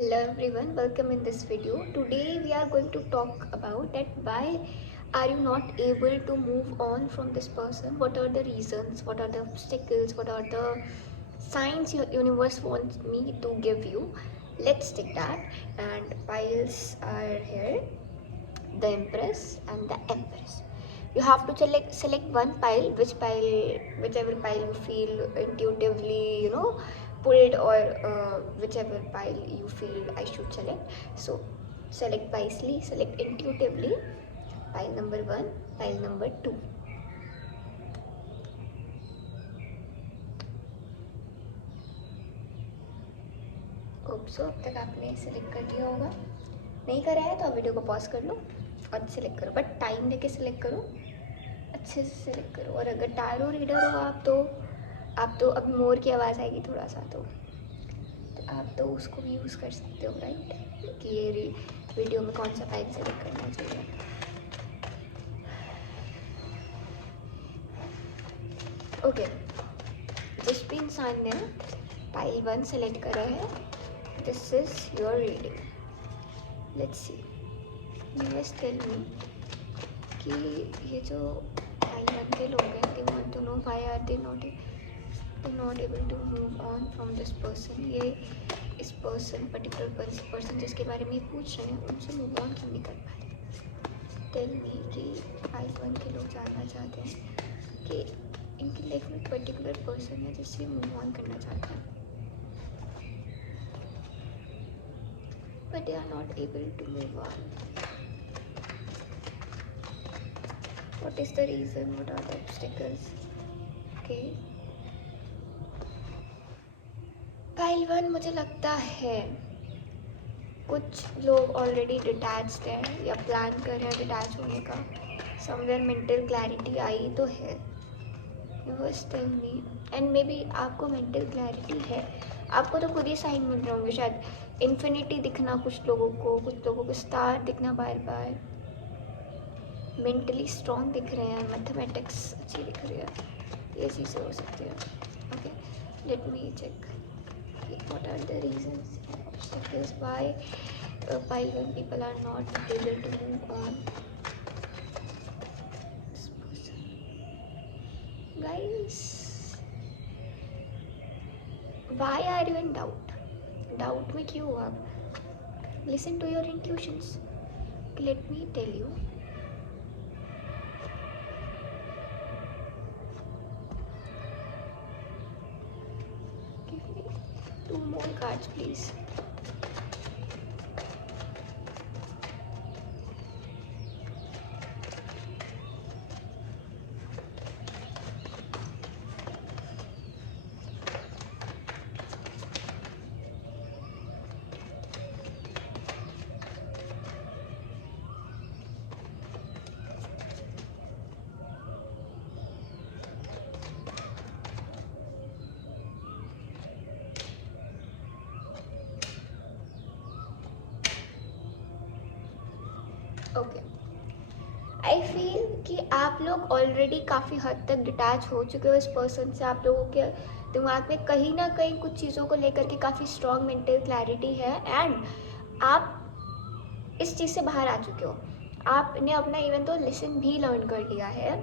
Hello everyone, welcome in this video. Today we are going to talk about that why are you not able to move on from this person? What are the reasons? What are the obstacles? What are the signs your universe wants me to give you? Let's take that. And piles are here, the Empress and the Empress. You have to select one pile, whichever pile you feel intuitively, pulled, or whichever pile you feel I should select. So select wisely, select intuitively. Pile number one, pile number two. Hope so अब तक आपने सेलेक्ट कर लिया होगा. नहीं करा है तो आप वीडियो को पॉज कर लो और सेलेक्ट करो, बट टाइम देके सेलेक्ट करो, अच्छे से सेलेक्ट करो. और अगर टारो रीडर हो आप तो अब मोर की आवाज़ आएगी थोड़ा सा, तो आप तो उसको भी यूज़ कर सकते हो, राइट, कि ये वीडियो में कौन सा फाइल सेलेक्ट करना चाहिए. ओके, जिस भी इंसान ने फाइल 1 सेलेक्ट करा है, this is your reading. Let's see. Us tell me कि ये जो फाइल 1 के लोग हैं, they want to know why are they not able to move on from this person. ये इस पर्टिकुलर पर्सन जिसके बारे में पूछ रहे हैं, उनसे मूव ऑन क्यों नहीं कर पा रहे. टेल मी कि फाइल 1 के लोग जानना चाहते हैं कि इनकी लाइफ में पर्टिकुलर पर्सन है जिससे मूव ऑन करना चाहते हैं, but they are not able to move on. What is the reason? What are the obstacles? Okay. File 1, मुझे लगता है कुछ लोग ऑलरेडी डिटैच्ड हैं या प्लान कर रहे हैं डिटैच होने का. समवेयर मेंटल क्लैरिटी आई तो है. Universe tell me, and maybe आपको मेंटल क्लैरिटी है, आपको तो खुद ही साइन मिल रहे होंगे शायद. इन्फिनिटी दिखना कुछ लोगों को स्टार दिखना बार बार, मेंटली स्ट्रॉन्ग दिख रहे हैं, मैथमेटिक्स अच्छी दिख रही है, ये चीज़ें हो सकती है. Okay, let me check what are the reasons, obstacles, why pile 1 people are not able to move on. Guys, why are you in doubt में क्यों हो आप? Listen to your intuitions. Let me tell you. Give me 2 more cards, please. Okay, I feel कि आप लोग ऑलरेडी काफ़ी हद तक डिटैच हो चुके हो इस पर्सन से. आप लोगों के दिमाग में कहीं ना कहीं कुछ चीज़ों को लेकर के काफ़ी स्ट्रॉन्ग मेंटल क्लैरिटी है, एंड आप इस चीज़ से बाहर आ चुके हो. आपने अपना इवन तो लेसन भी लर्न कर लिया है.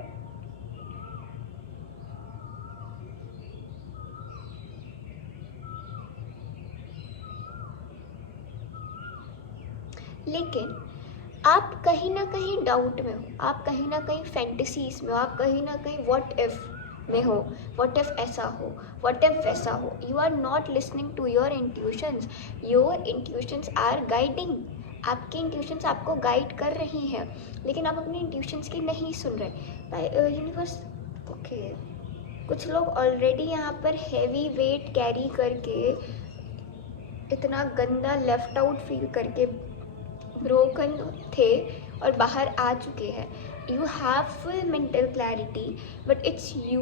लेकिन आप कहीं ना कहीं डाउट में हो, आप कहीं ना कहीं फैंटेसीज में हो, आप कहीं ना कहीं व्हाट इफ में हो. व्हाट इफ ऐसा हो, व्हाट इफ वैसा हो. You are not listening to your intuitions. Your intuitions are guiding. आपकी इंट्यूशंस आपको गाइड कर रही हैं, लेकिन आप अपनी इंट्यूशंस की नहीं सुन रहे. यूनिवर्स, ओके, कुछ लोग ऑलरेडी यहाँ पर हैवी वेट कैरी करके, इतना गंदा लेफ्ट आउट फील करके ब्रोकन थे और बाहर आ चुके हैं. You have full mental clarity, but it's you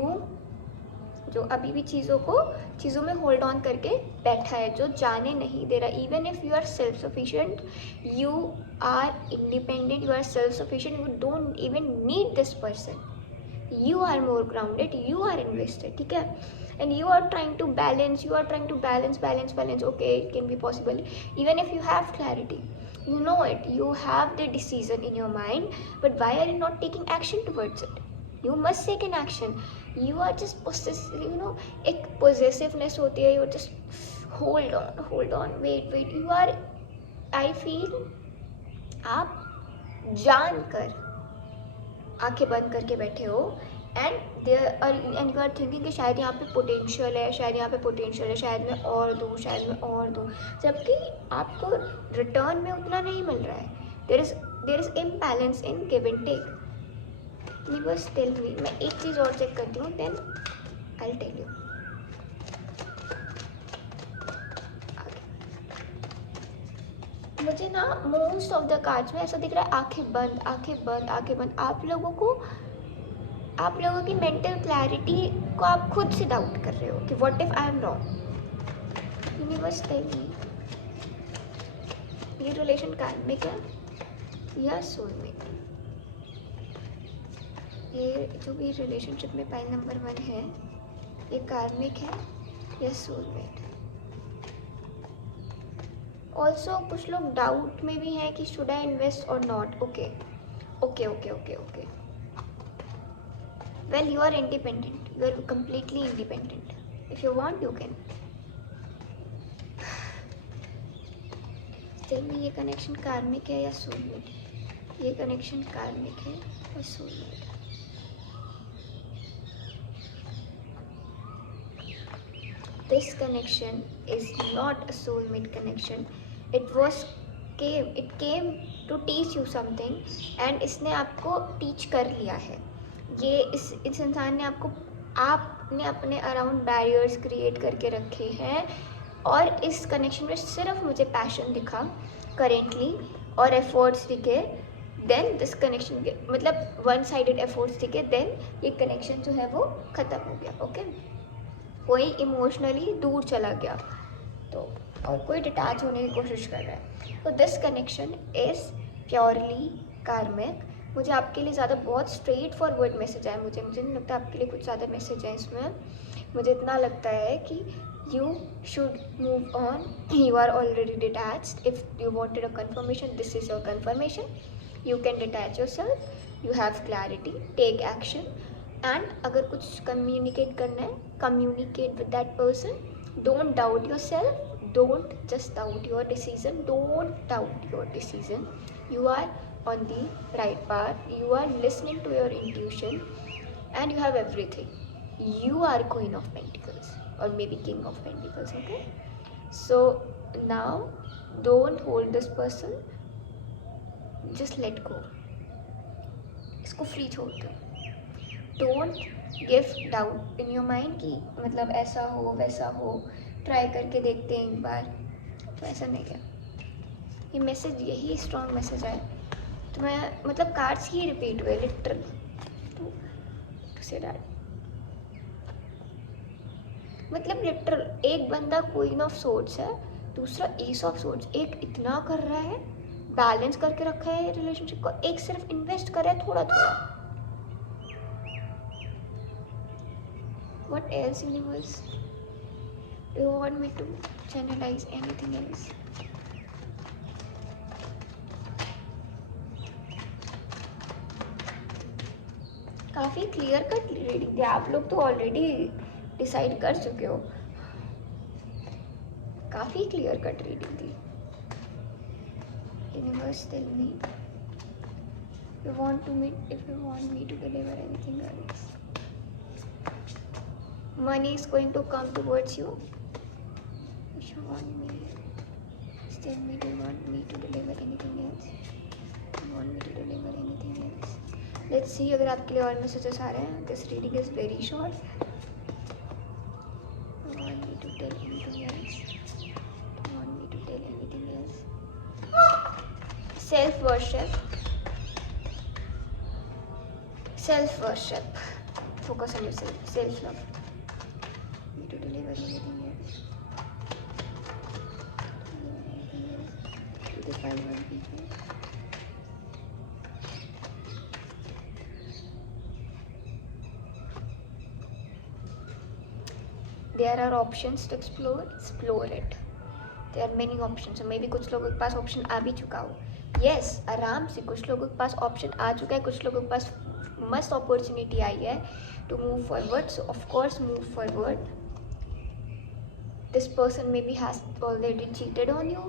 जो अभी भी चीज़ों में होल्ड ऑन करके बैठा है, जो जाने नहीं दे रहा. Even if you are self sufficient, you are independent, you are self sufficient, you don't even need this person. You are more grounded, you are invested, ठीक है. and you are trying to balance, okay, it can be possible. Even if you have clarity, you know it, you have the decision in your mind, but why are you not taking action towards it? You must take an action. You are just एक possessiveness होती है, you just hold on, wait, you are, I feel आप जानकर आंखें बंद करके बैठे हो, एंड यू आर थिंकिंग कि शायद यहाँ पे पोटेंशियल है, शायद मैं और दूँ, जबकि आपको रिटर्न में उतना नहीं मिल रहा है. There is imbalance in give and take. बस टेल मी, मैं एक चीज़ और चेक करती हूँ, then I will tell you. मुझे ना मोस्ट ऑफ द कार्ड्स में ऐसा दिख रहा है आंखें बंद. आप लोगों की मेंटल क्लैरिटी को आप खुद से डाउट कर रहे हो कि what if I am wrong. Universe tell me, ये रिलेशन कार्मिक है या सोलमेट? ये जो भी रिलेशनशिप में पाइल नंबर 1 है, ये कार्मिक है या सोलमेट? ऑल्सो कुछ लोग डाउट में भी हैं कि शुड आई इन्वेस्ट और not. Okay. Well, you are independent, you are completely independent. If you want you can. Tell me, ये कनेक्शन कार्मिक है या सोलमेट? ये कनेक्शन कार्मिक है या soulmate? This connection is not a soulmate connection. It came to teach you something, and इसने आपको टीच कर लिया है. ये इस इंसान ने आपने अपने अराउंड बैरियर्स क्रिएट करके रखे हैं, और इस कनेक्शन में सिर्फ मुझे पैशन दिखा करेंटली और एफर्ट्स दिखे. देन दिस कनेक्शन, मतलब वन साइडेड एफर्ट्स दिखे, देन ये कनेक्शन जो है वो ख़त्म हो गया. ओके. कोई इमोशनली दूर चला गया तो, और कोई डिटैच होने की कोशिश कर रहा है. तो दिस कनेक्शन इज़ प्योरली कार्मिक. मुझे आपके लिए ज़्यादा बहुत स्ट्रेट फॉरवर्ड मैसेज आया. मुझे नहीं लगता आपके लिए कुछ ज़्यादा मैसेज है इसमें. मुझे इतना लगता है कि you should move on. You are already detached. If you wanted a confirmation, this is your confirmation. You can detach yourself. You have clarity. Take action. And अगर कुछ कम्युनिकेट करना है, communicate with that person. Don't doubt yourself. Don't just doubt your decision. Don't doubt your decision. You are on the right path. You are listening to your intuition, and you have everything. You are Queen of Pentacles, or maybe King of Pentacles. Okay, so now don't hold this person. Just let go. इसको फ्री छोड़ दो. Don't give doubt in your mind कि मतलब ऐसा हो वैसा हो, ट्राई करके देखते हैं एक बार. तो ऐसा नहीं है. ये मैसेज, यही स्ट्रॉन्ग मैसेज है. तो मैं मतलब कार्ड्स ही रिपीट हुए लिटरल टू से डैट. मतलब लिटरल एक बंदा क्वीन ऑफ सोर्ड्स है, दूसरा एस ऑफ सोर्ड्स. एक इतना कर रहा है, बैलेंस करके रखा है रिलेशनशिप को, एक सिर्फ इन्वेस्ट कर रहा है थोड़ा थोड़ा. What else universe? You want me to channelise anything else? काफ़ी क्लियर कट रीडिंग थी. आप लोग तो ऑलरेडी डिसाइड कर चुके हो. काफ़ी क्लियर कट रीडिंग थी. Universe tell me, you want to meet, if you want me to deliver anything else. Money is going to come towards you. If you want me, tell me, do you want me to deliver anything else? Do you want me to deliver anything else? Let's see अगर आपके लिए और मैसेजेस आ रहे हैं. This reading is very short. Do you want me to tell anything else? Do you want me to tell anything else? Self-worship. Self-worship. Focus on yourself. Self-love. Me to deliver anything else? Anything else? To the final one people. Are options to explore it. There are many options. Maybe कुछ लोगों के पास ऑप्शन आ भी चुका हो. यस, आराम से कुछ लोगों के पास ऑप्शन आ चुका है, कुछ लोगों के पास मस्त अपॉर्चुनिटी आई है to move forward. So of course move forward. This person maybe has already cheated on you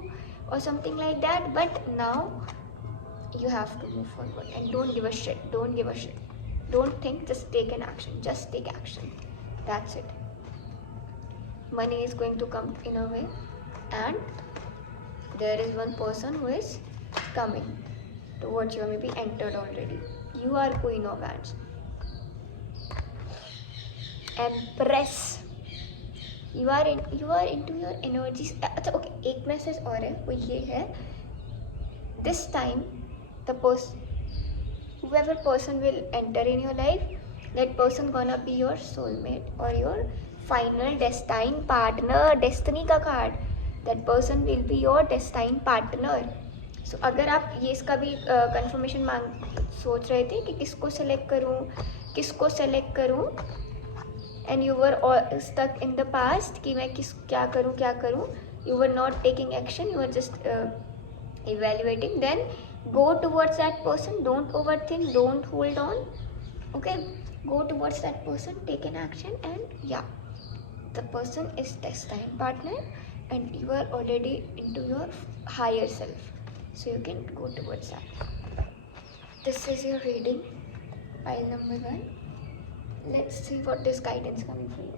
or something like that, but now you have to move forward and don't give a shit. Don't think, just take an action. Just take action. That's it. Money is going to come in a way, and there is one person who is coming towards you, maybe entered already. You are Queen of Wands, Empress. You are into your energies. अच्छा, ओके, एक मैसेज और है, वो ये है, this time the whoever person will enter in your life, that person gonna be your soulmate or your final destined partner. Destiny का card, that person will be your destined partner. So अगर आप ये इसका भी कंफर्मेशन सोच रहे थे कि किसको सेलेक्ट करूँ and you were all stuck in the past कि मैं क्या करूँ, you were not taking action, you were just evaluating, then go towards that person. Don't overthink, don't hold on, okay? Go towards that person, take an action, and yeah, the person is destined partner and you are already into your higher self, so you can go towards that. This is your reading, pile number 1. Let's see what is guidance coming for you.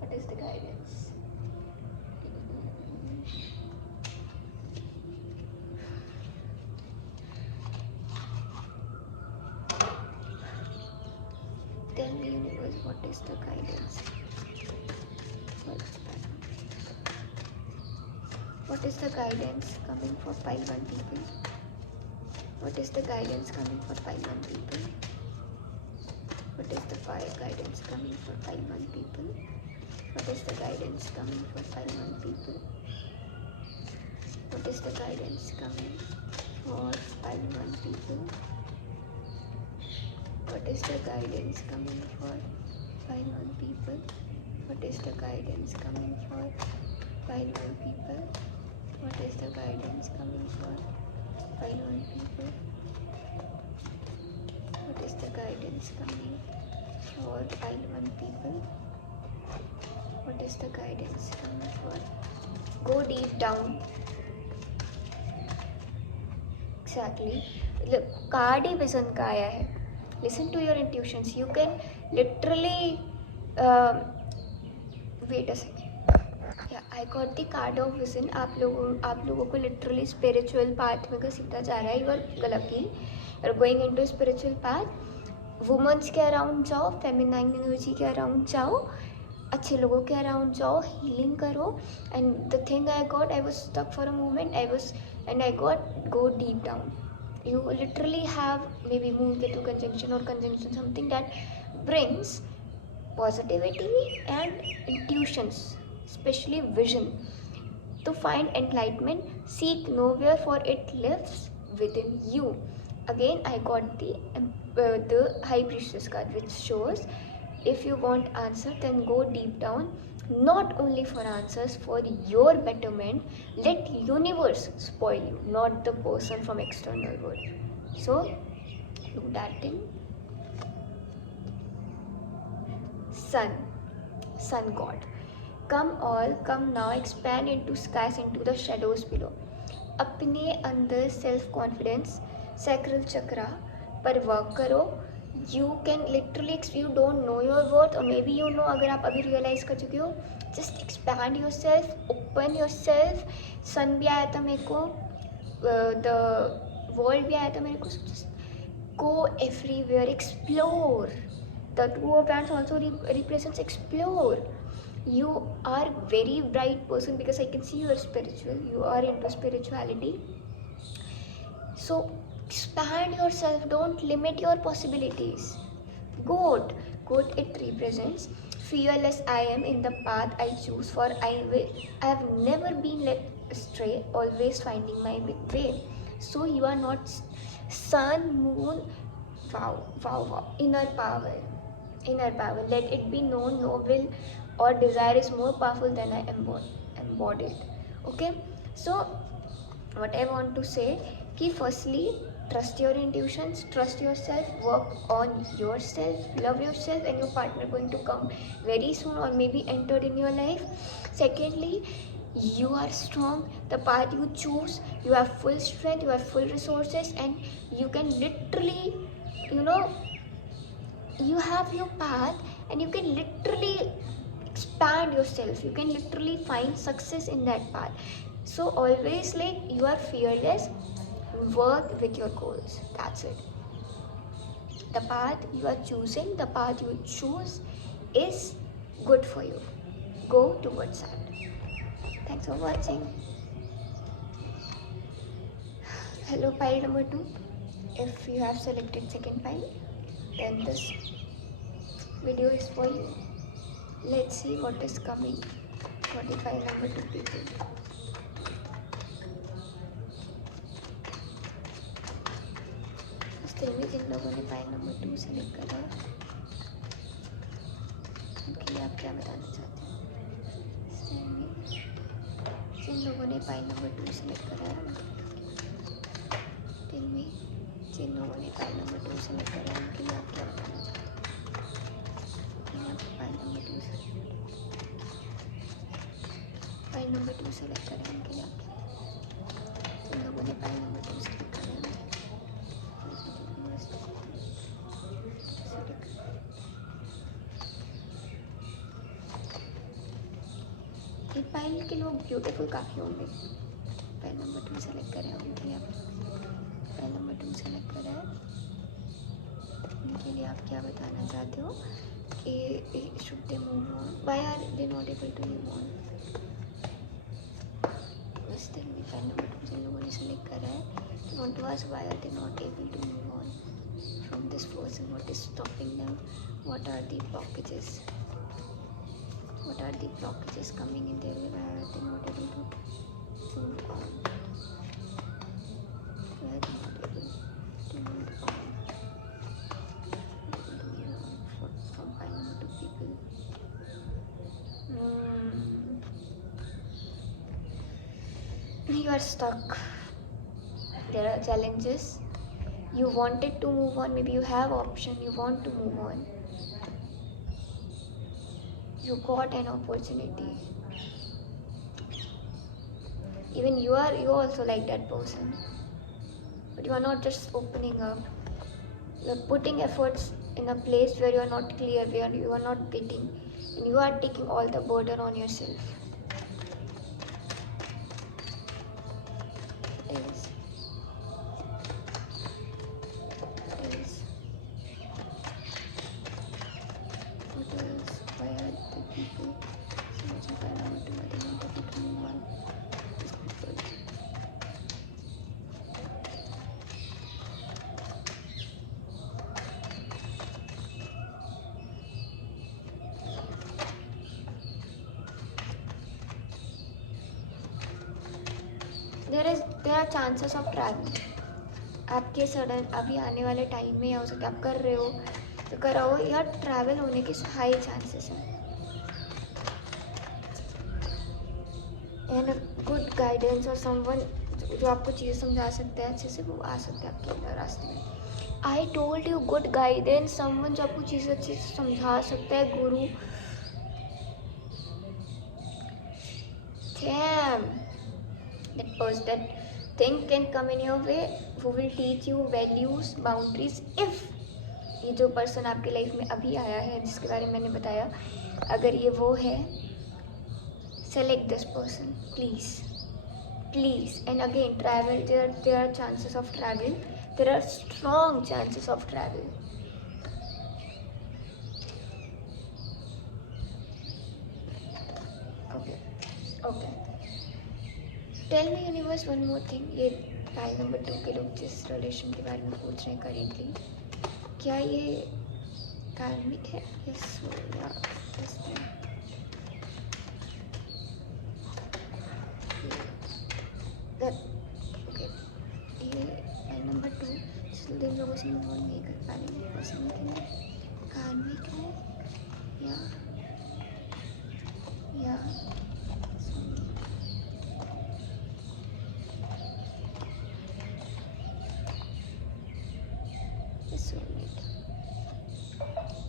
What is the guidance? Tell me, universe, what is the guidance? What is the guidance coming for pile 1 people? What is the guidance coming for pile 1 people? What is the guidance coming for pile 1 people? What is the guidance coming for pile 1 people? What is the guidance coming for pile 1 people? What is the guidance coming for pile 1 people? What is the guidance coming for pile 1 people? What is the guidance coming for pile 1 people? What is the guidance coming for pile 1 people? What is the guidance coming for? Go deep down. Exactly. Look, card ही विजन का आया है. Listen to your intuitions. You can literally wait a second. Yeah, I got the card of vision. आप लोगों को literally spiritual path में घसीटा जा रहा है. You are lucky. You are going into spiritual path. Women's के around जाओ, feminine energy के around जाओ, अच्छे लोगों के around जाओ, healing करो. And the thing I got, I was stuck for a moment. I got go deep down. You literally have maybe moon ketu conjunction or conjunction, something that brings positivity and intuitions, especially vision. To find enlightenment, seek nowhere, for it lives within you. Again, I got the High Priestess card, which shows if you want answer, then go deep down. Not only for answers, for your betterment. Let universe spoil you, not the person from external world. So do that thing. Sun god, come all, come now, expand into skies, into the shadows below. अपने अंदर self confidence sacral चक्रा पर वर्क करो. You can literally, you don't know your worth, or maybe you know, अगर आप अभी रियलाइज कर चुके हो. Just expand yourself, open yourself. सन भी आया था मेरे को, the world भी आया था मेरे को. So just go everywhere, explore. The Two of Wands also represents explore. You are very bright person, because I can see you are spiritual. You are into spirituality. So expand yourself, don't limit your possibilities. Goat, it represents fearless. I am in the path I choose, for I have never been led astray, always finding my way. So you are not sun, moon. Wow, inner power. inner power. Let it be known, no will or desire is more powerful than I embodied. Okay, so what I want to say, कि firstly trust your intuitions, trust yourself, work on yourself, love yourself, and your partner going to come very soon or maybe entered in your life. Secondly, you are strong, the path you choose, you have full strength, you have full resources, and you can literally, you know, you have your path and you can literally expand yourself, you can literally find success in that path. So always, like, you are fearless, work with your goals, that's it. The path you are choosing, the path you choose is good for you, go towards that. Thanks for watching. Hello pile number 2. If you have selected second pile, then this video is for you. Let's see what is coming for the pile number 2 people. में जिन लोगों ने pile number 2 सेलेक्ट करा है उनके लिए आप क्या बताना चाहते हैं? जिन लोगों ने पाइल नंबर 2 सेलेक्ट करा है दिल में जिन लोगों ने पाइल नंबर 2 सेलेक्ट करा है उनके लिए आप क्या बताना चाहते हैं? पाइल नंबर 2 सेलेक्ट करा है उनके लिए आप जिन लोगों ने पाइल नंबर 2 सेलेक्ट करा है एक पाइल के लोग ब्यूटीफुल काफ़ी होंगे. पाइल नंबर 2 सेलेक्ट करें उनके लिए आप पाइल नंबर 2 सेलेक्ट करें उनके लिए आप क्या बताना चाहते हो कि should they move on, why are they not able to move on? बस दिन में पाइल नंबर 2 जिन लोगों ने सेलेक्ट करा है want to ask why are they not able to move on from this person, what is stopping them, what are the blockages? What are the blockages coming in their way? Why are they not able to move on? Why are they not able to move on? From pile number 2 people. You are stuck. There are challenges. You wanted to move on. Maybe you have option. You want to move on. You got an opportunity. Even you also like that person, but you are not just opening up. You are putting efforts in a place where you are not clear, where you are not getting, and you are taking all the burden on yourself. Yes. There are chances of travel. आपके सडन अभी आने वाले टाइम में या हो सकता है आप कर रहे हो तो कराओ, या ट्रैवल होने के हाई चांसेस हैं. एंड गुड गाइडेंस और समवन जो आपको चीज़ें समझा सकता है अच्छे से, वो आ सकते हैं आपके रास्ते में. I told you, good guidance, someone जो आपको चीज़ें अच्छे से समझा सकता है, गुरु. that thing can come in your way, who will teach you values, boundaries. if ये जो पर्सन आपकी लाइफ में अभी आया है जिसके बारे में मैंने बताया, अगर ये वो है, select this person, please. And again, travel, there are chances of travel, there are strong chances of travel. Okay. Tell me universe one more thing. ये पाइल नंबर 2 के लोग जिस रिलेशन के बारे में पूछ रहे हैं करेंटली, क्या ये कार्मिक है? यस या ओके. ये पाइल नंबर 2 जिन लोगों से मूव ऑन नहीं कर पा रहे हैं पर्सन के लिए कार्मिक है या soulmate.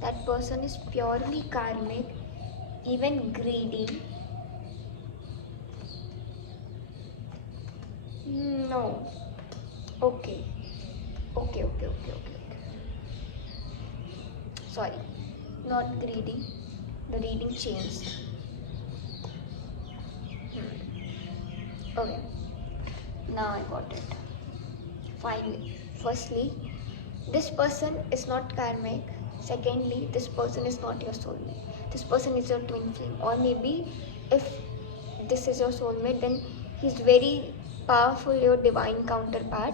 That person is purely karmic, even greedy. No. Okay. Sorry, not greedy. The reading changed. Okay, now I got it. Finally, firstly, this person is not karmic. Secondly, this person is not your soulmate. This person is your twin flame. Or maybe if this is your soulmate, then he's very powerful, your divine counterpart.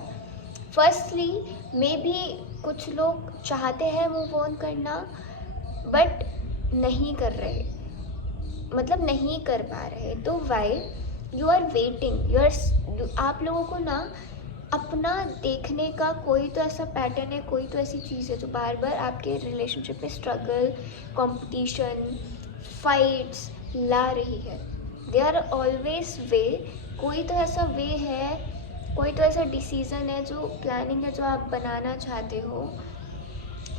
Firstly, maybe कुछ लोग चाहते हैं move on करना बट नहीं कर रहे, मतलब नहीं कर पा रहे. तो वाई यू आर वेटिंग, आप लोगों को ना अपना देखने का कोई तो ऐसा पैटर्न है, कोई तो ऐसी चीज़ है जो बार बार आपके रिलेशनशिप में स्ट्रगल, कंपटीशन, फाइट्स ला रही है. दे आर ऑलवेज वे, कोई तो ऐसा वे है, कोई तो ऐसा डिसीज़न है, जो प्लानिंग है, जो आप बनाना चाहते हो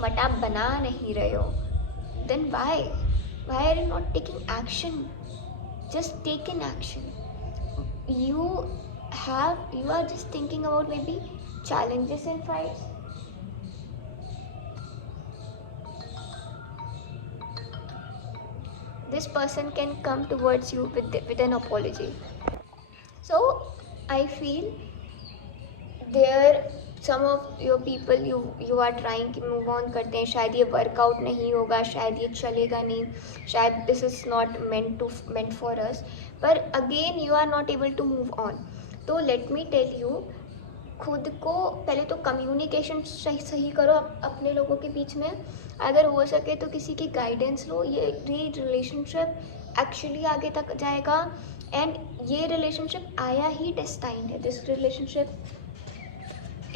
बट आप बना नहीं रहे हो. Then why are you not taking action? Just take an action. You are just thinking about maybe challenges and fights. This person can come towards you with an apology. So I feel there some of your people you are trying to move on करते हैं, शायद ये वर्कआउट नहीं होगा, शायद ये चलेगा नहीं, शायद this is not meant for us, पर again you are not able to move on. तो लेट मी टेल यू, खुद को पहले तो कम्युनिकेशन सही करो अपने लोगों के बीच में. अगर हो सके तो किसी की गाइडेंस लो. ये रिलेशनशिप एक्चुअली आगे तक जाएगा एंड ये रिलेशनशिप आया ही डेस्टाइंड है. This relationship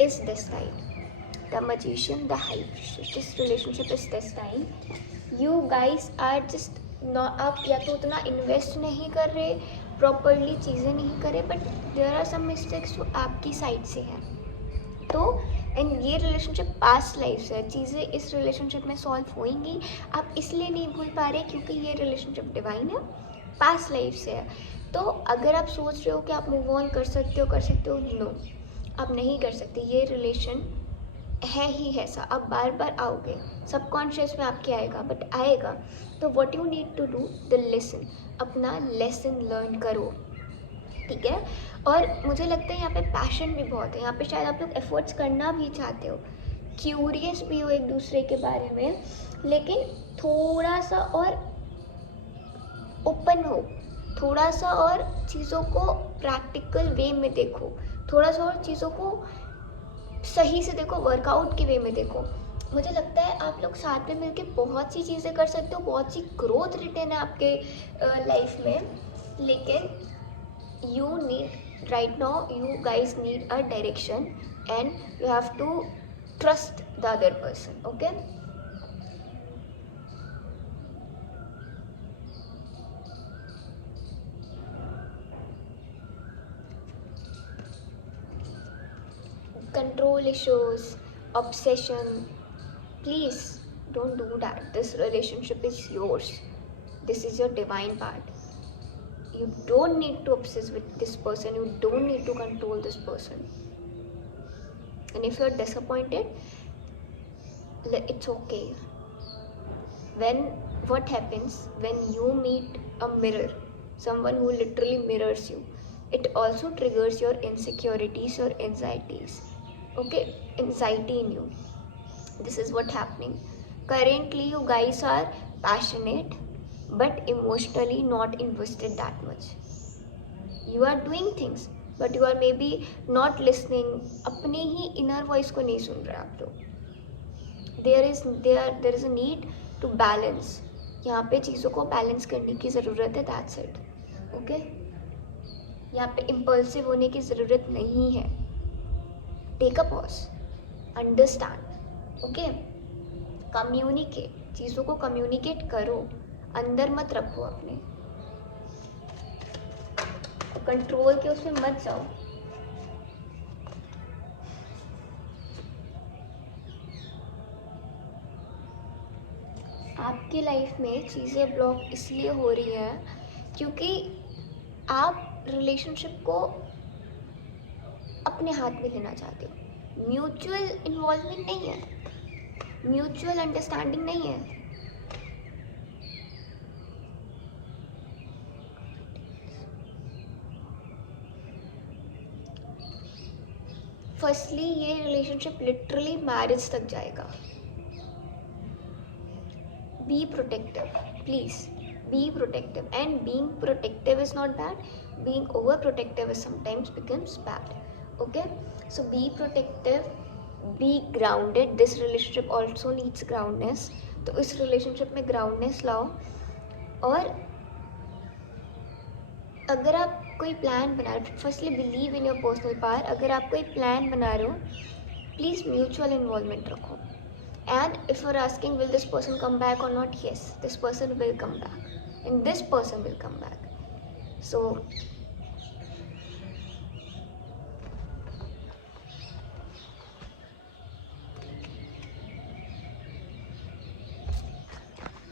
is destined. The magician, the high priestess. This relationship is destined. You guys are just not, आप या तो उतना इन्वेस्ट नहीं कर रहे, प्रॉपरली चीज़ें नहीं कर रहे, but there are some mistakes जो आपकी साइड से हैं. तो एंड ये रिलेशनशिप पास्ट लाइफ से है, चीज़ें इस रिलेशनशिप में सॉल्व होंगी. आप इसलिए नहीं भूल पा रहे क्योंकि ये रिलेशनशिप डिवाइन है, पास्ट लाइफ से है. तो अगर आप सोच रहे हो कि आप मूव ऑन कर सकते हो, नो, आप नहीं कर सकते. ये रिलेशन है ही ऐसा, आप बार बार आओगे, सबकॉन्शियस में आपके आएगा, बट आएगा. तो what you need to do the listen, अपना लेसन लर्न करो, ठीक है. और मुझे लगता है यहाँ पे पैशन भी बहुत है. यहाँ पे शायद आप लोग एफर्ट्स करना भी चाहते हो, क्यूरियस भी हो एक दूसरे के बारे में, लेकिन थोड़ा सा और ओपन हो, थोड़ा सा और चीज़ों को प्रैक्टिकल वे में देखो, थोड़ा सा और चीज़ों को सही से देखो, वर्कआउट के वे में देखो. मुझे लगता है आप लोग साथ में मिलके बहुत सी चीज़ें कर सकते हो, बहुत सी ग्रोथ रिटर्न है आपके लाइफ में. लेकिन you need right now, you guys need a direction and you have to trust the other person. Okay, control issues, obsession, please don't do that. This relationship is yours. This is your divine part. You don't need to obsess with this person. You don't need to control this person. And if you're disappointed, it's okay. What happens when you meet a mirror, someone who literally mirrors you, it also triggers your insecurities, your anxieties. Okay, anxiety in you. This is what happening. Currently you guys are passionate but emotionally not invested that much. You are doing things but you are maybe not listening. अपने ही inner voice को नहीं सुन रहे आप लोग. there is a need to balance. यहाँ पे चीज़ों को बैलेंस करने की ज़रूरत है. that's it. okay, यहाँ पे impulsive होने की ज़रूरत नहीं है. take a pause, understand, okay, communicate, चीज़ों को कम्युनिकेट करो, अंदर मत रखो अपने, कंट्रोल के उसमें मत जाओ। आपकी लाइफ में चीज़ें ब्लॉक इसलिए हो रही हैं क्योंकि आप रिलेशनशिप को अपने हाथ में लेना चाहते हो। म्यूचुअल इन्वॉल्वमेंट नहीं है, म्यूचुअल अंडरस्टैंडिंग नहीं है। फर्स्टली ये रिलेशनशिप लिटरली मैरिज तक जाएगा। Be protective, please be protective, and being protective is not bad, being overprotective is sometimes becomes bad. Okay, so be protective, be grounded. This relationship also needs groundedness, तो इस relationship में groundedness लाओ। और अगर आप कोई प्लान बना रहे हो, firstly believe in your personal power. अगर आप कोई प्लान बना रहे हो, प्लीज़ म्यूचुअल इन्वॉल्वमेंट रखो। And if you're asking, will this person come back or not? Yes, this person will come back, and this person will come back. So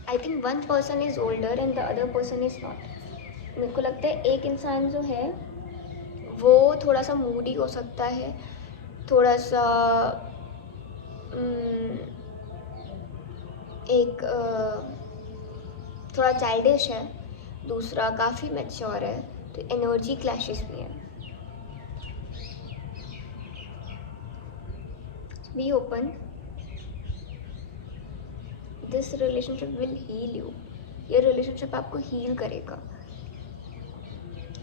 I think one person is older and the other person is not. मेरे को लगता है एक इंसान जो है वो थोड़ा सा मूडी हो सकता है, थोड़ा सा एक थोड़ा चाइल्डिश है, दूसरा काफ़ी मैच्योर है, तो एनर्जी क्लैशेस भी हैं। Be open, this relationship will heal you. ये रिलेशनशिप आपको हील करेगा,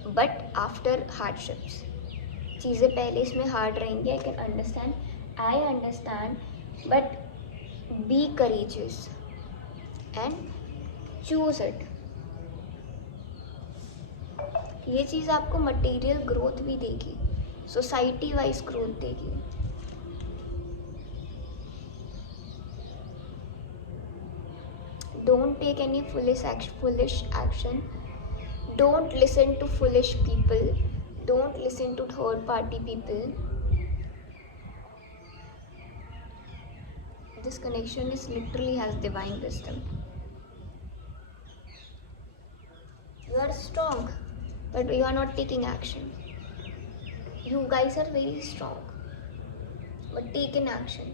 बट आफ्टर हार्डशिप्स। चीज़ें पहले इसमें हार्ड रहेंगी, I understand, but be courageous and choose it. ये चीज़ आपको मटेरियल ग्रोथ भी देगी, सोसाइटी वाइज ग्रोथ देगी। Don't take any foolish action, don't listen to foolish people, don't listen to third party people. This connection is literally has divine wisdom. You are strong, but you are not taking action. You guys are very strong, but take an action.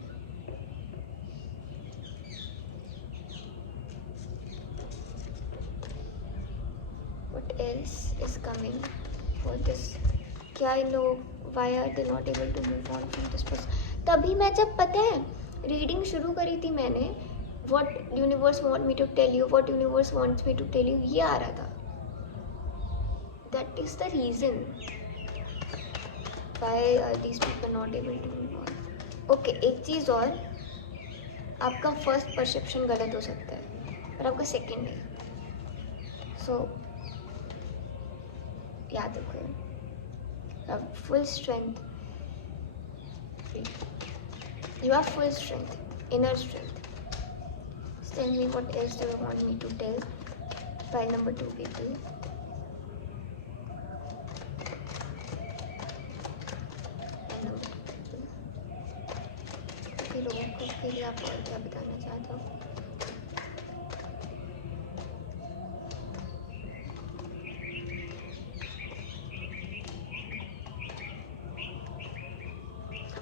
What else is coming for this? क्या इन लोग, why are they not able to move on from this person? तभी मैं जब पता है रीडिंग शुरू करी थी मैंने, what universe want me to tell you, what universe wants me to tell you, ये आ रहा था। That is the reason why are these people not able to move on. Okay, एक चीज़ और, आपका फर्स्ट परसेप्शन गलत हो सकता है और आपका सेकंड नहीं। सो याद रखो, full strength, you have full strength, inner strength. Tell me what else do you want me to tell? File number 2 people. Okay, लोगों को के लिए आप और क्या बताना चाहते हो?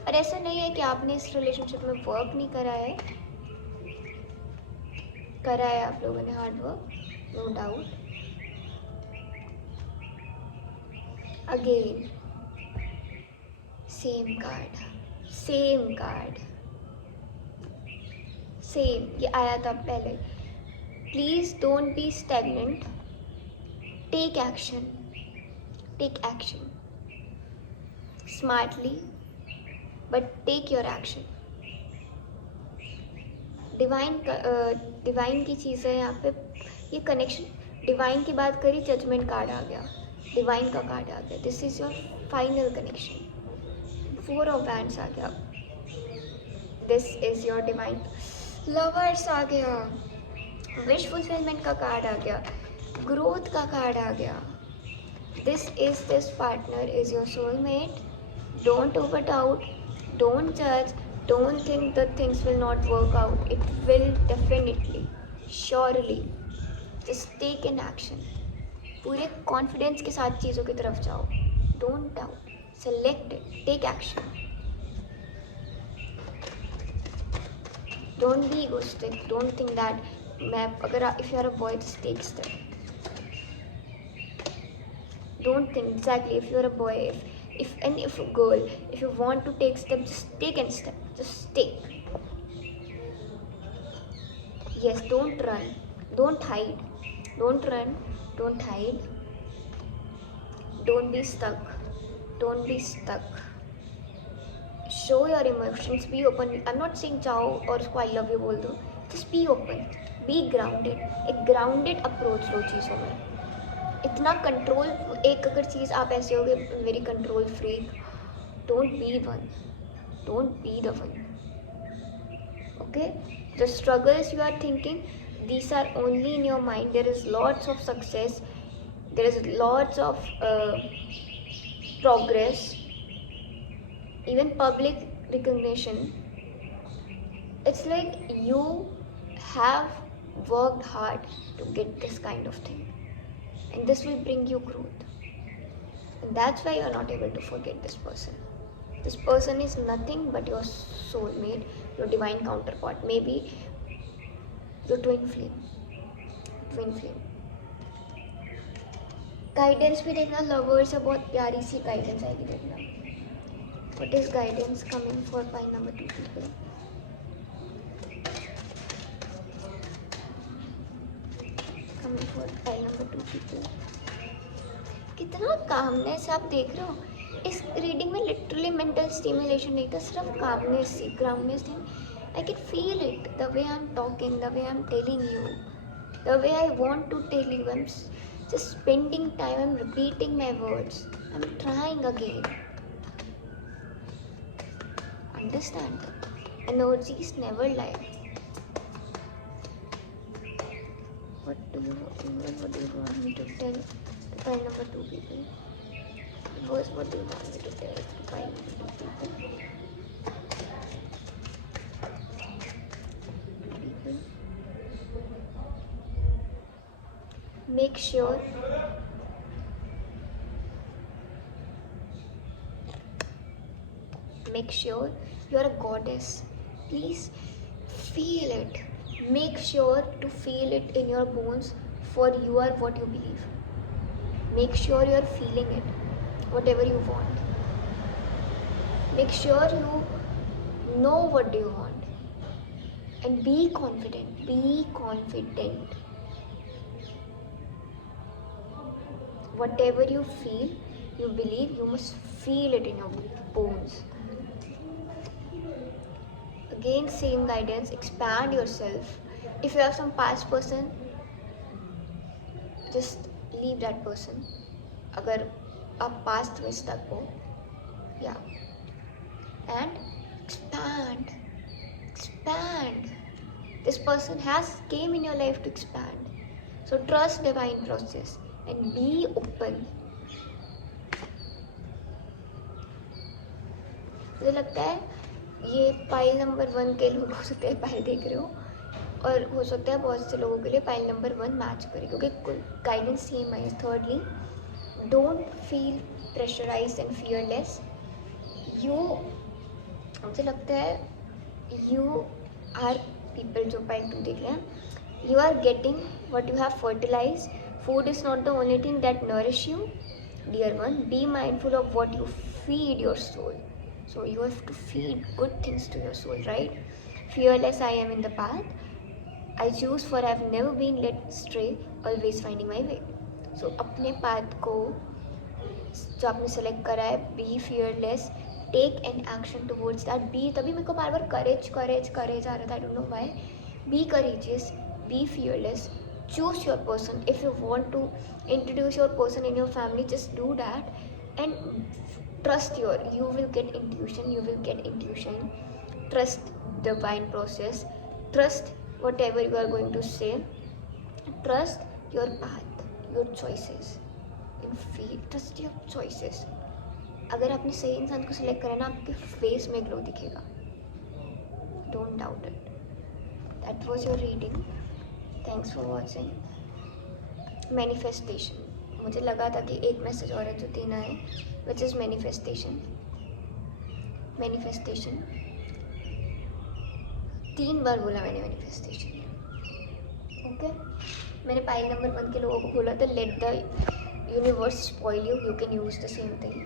और ऐसा नहीं है कि आपने इस रिलेशनशिप में वर्क नहीं करा है आप लोगों ने hard work, no doubt. Again same card, same, ये आया था पहले। Please don't be stagnant, take action smartly, but take your action. Divine की चीज़ है यहाँ पे, ये कनेक्शन। डिवाइन की बात करी, जजमेंट कार्ड आ गया, डिवाइन का कार्ड आ गया। This is your final connection. 4 of wands आ गया, this is your divine. Lovers आ गया, विश फुलफिलमेंट का कार्ड आ गया, ग्रोथ का कार्ड आ गया. This partner is your soulmate. Don't overdoubt, don't judge, don't think that things will not work out. It will definitely, surely. Just take an action. पूरे कॉन्फिडेंस के साथ चीज़ों की तरफ जाओ. Don't doubt. Select it. Take action. Don't be egoistic. Don't think that if you are a boy, just take a step. Don't think exactly if you're a boy, if a girl, if you want to take step, just take a step. Just take. Yes, don't run. Don't hide. Don't run. Don't hide. Don't be stuck. Don't be stuck. Show your emotions. Be open. I'm not saying जाओ और उसको I love you बोल दो. Just be open. Be grounded. एक grounded approach लो चीज़ों में. इतना कंट्रोल, एक अगर चीज़ आप ऐसे हो गए very control freak, don't be one, don't be the one. Okay, the struggles you are thinking, these are only in your mind. There is lots of success, there is lots of progress, even public recognition. It's like you have worked hard to get this kind of thing, and this will bring you growth. And that's why you're not able to forget this person. This person is nothing but your soulmate, your divine counterpart, maybe your twin flame. Guidance भी देखना, लवर से बहुत प्यारी सी गाइडेंस आएगी, देखना. What is guidance coming for pile number 2 people? Coming for pile number 2 people. कितना कामनेस आप देख रहे हो इस रीडिंग में. लिटरली मेंटल स्टिमुलेशन नहीं था, सिर्फ कामनेस थी, ग्राउंडनेस थी. I can feel it, the way I am talking, the way I am telling you, the way I want to tell you. I am just spending time, I am repeating my words, I am trying again. Understand, energies never lie. What do you want me to tell to pile number 2 people? First, what do you want me to tell to pile number 2 people? Make sure you are a goddess. Please feel it. Make sure to feel it in your bones, for you are what you believe. Make sure you are feeling it, whatever you want. Make sure you know what do you want, and be confident. Whatever you feel, you believe, you must feel it in your bones. Again, same guidance, expand yourself. If you have some past person, just leave that person. अगर आप past में stuck हो, yeah, and expand. This person has came in your life to expand. So trust divine process and be open. मुझे लगता है ये pile number 1 के लोग हो सकते हैं पाइल देख रहे हो, और हो सकता है बहुत से लोगों के लिए पाइल नंबर 1 मैच करे, क्योंकि गाइडेंस सेम है. Thirdly, don't feel pressurised and fearless. मुझे लगता है यू आर पीपल जो पाइल 2 देख रहे हैं, you are getting what you have fertilized. Food is not the only thing that nourish you, dear one. Be mindful of what you feed your soul. So you have to feed good things to your soul, right? Fearless I am in the path I choose, for I have never been led astray, always finding my way. So अपने path को जो आपने select करा है, be fearless, take an action towards that. Be, तभी मेरे को बार बार courage आ रहा था, I don't know why. Be courageous, be fearless, choose your person. If you want to introduce your person in your family, just do that, and trust you will get intuition. Trust divine process, trust whatever you are going to say. Trust your path, your choices in feel, trust your choices. अगर आपने सही इंसान को सिलेक्ट करा ना, आपके फेस में ग्लो दिखेगा. Don't doubt it. That was your reading. Thanks for watching. Manifestation, मुझे लगा था कि एक मैसेज और है जो देना है, विच इज़ मैनिफेस्टेशन. मैनिफेस्टेशन 3 बार बोला मैंने मैनिफेस्टेशन. ओके, मैंने पाइल नंबर 1 के लोगों को बोला था, let the universe spoil you can use the same thing.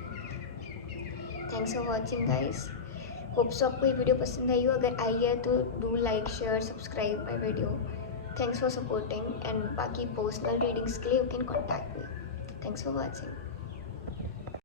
Thanks for watching guys. Hope so आपको ये वीडियो पसंद आई हो. अगर आई है तो do like, share, subscribe my video. Thanks for supporting. And बाकी पर्सनल रीडिंग्स के लिए you can contact me. Thanks for watching.